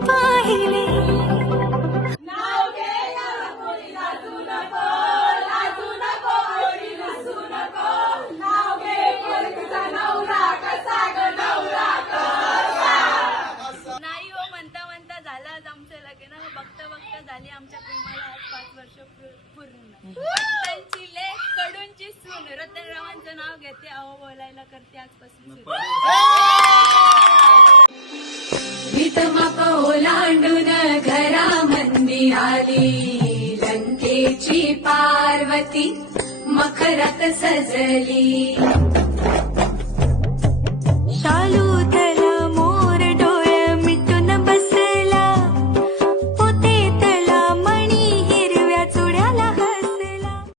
पाहिले. नाही हो, म्हणता म्हणता झालं आज आमचं लग्न. बघता बघता झाली आमच्या प्रेमाला आज 5 वर्ष पूर्ण. त्यांची लेक कडूनची सून रतनरावांचं नाव घेते, अहो बोलायला करते आजपासून सुरू. भीतमाप ओलांडून घरामंदी आली, लंकेची पार्वती मखरात सजली.